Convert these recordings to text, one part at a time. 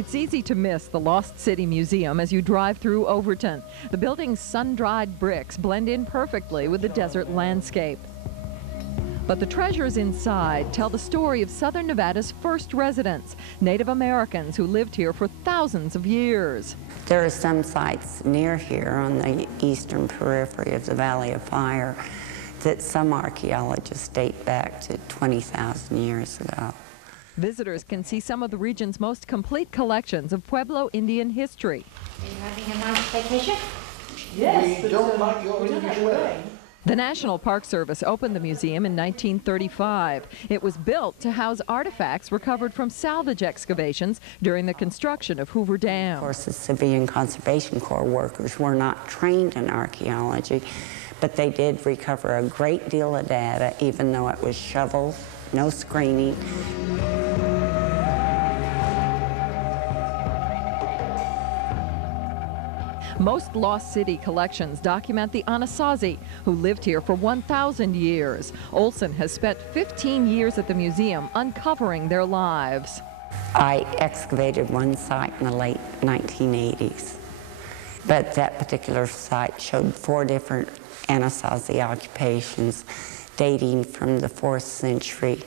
It's easy to miss the Lost City Museum as you drive through Overton. The building's sun-dried bricks blend in perfectly with the desert landscape. But the treasures inside tell the story of Southern Nevada's first residents, Native Americans who lived here for thousands of years. There are some sites near here on the eastern periphery of the Valley of Fire that some archaeologists date back to 20,000 years ago. Visitors can see some of the region's most complete collections of Pueblo Indian history. Are you having a nice vacation? Yes, we don't like your English weather. The National Park Service opened the museum in 1935. It was built to house artifacts recovered from salvage excavations during the construction of Hoover Dam. Of course, the Civilian Conservation Corps workers were not trained in archaeology, but they did recover a great deal of data, even though it was shoveled, no screening. Most Lost City collections document the Anasazi, who lived here for 1,000 years. Olson has spent 15 years at the museum uncovering their lives. I excavated one site in the late 1980s, but that particular site showed 4 different Anasazi occupations dating from the 4th century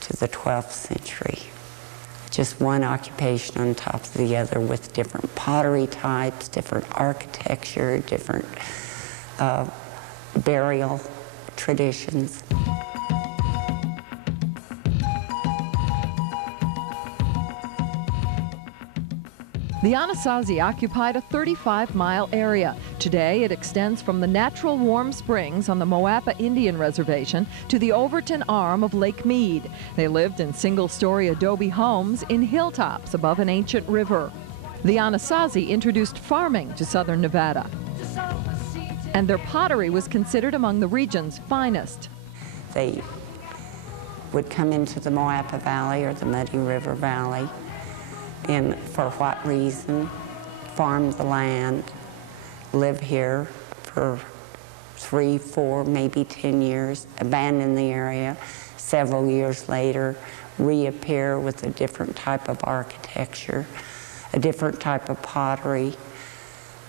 to the 12th century. Just one occupation on top of the other with different pottery types, different architecture, different burial traditions. The Anasazi occupied a 35-mile area. Today, it extends from the natural warm springs on the Moapa Indian Reservation to the Overton arm of Lake Mead. They lived in single-story adobe homes in hilltops above an ancient river. The Anasazi introduced farming to southern Nevada, and their pottery was considered among the region's finest. They would come into the Moapa Valley or the Muddy River Valley, and for what reason, farm the land, live here for 3, 4, maybe 10 years, abandon the area, several years later, reappear with a different type of architecture, a different type of pottery,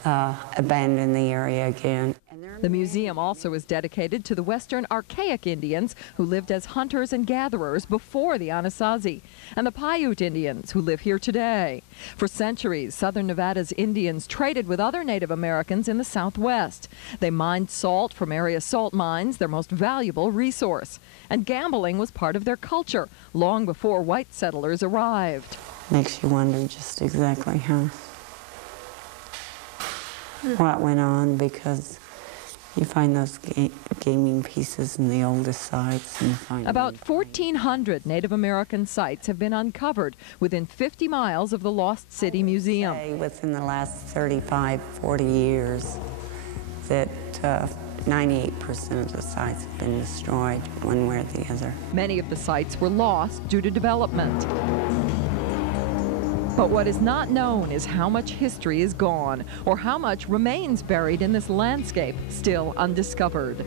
abandon the area again. The museum also is dedicated to the Western Archaic Indians who lived as hunters and gatherers before the Anasazi, and the Paiute Indians who live here today. For centuries, southern Nevada's Indians traded with other Native Americans in the Southwest. They mined salt from area salt mines, their most valuable resource. And gambling was part of their culture, long before white settlers arrived. Makes you wonder just exactly what went on, because you find those gaming pieces in the oldest sites. And you find about 1,400 Native American sites have been uncovered within 50 miles of the Lost City Museum. Within the last 35, 40 years, that 98% of the sites have been destroyed one way or the other. Many of the sites were lost due to development. But what is not known is how much history is gone, or how much remains buried in this landscape still undiscovered.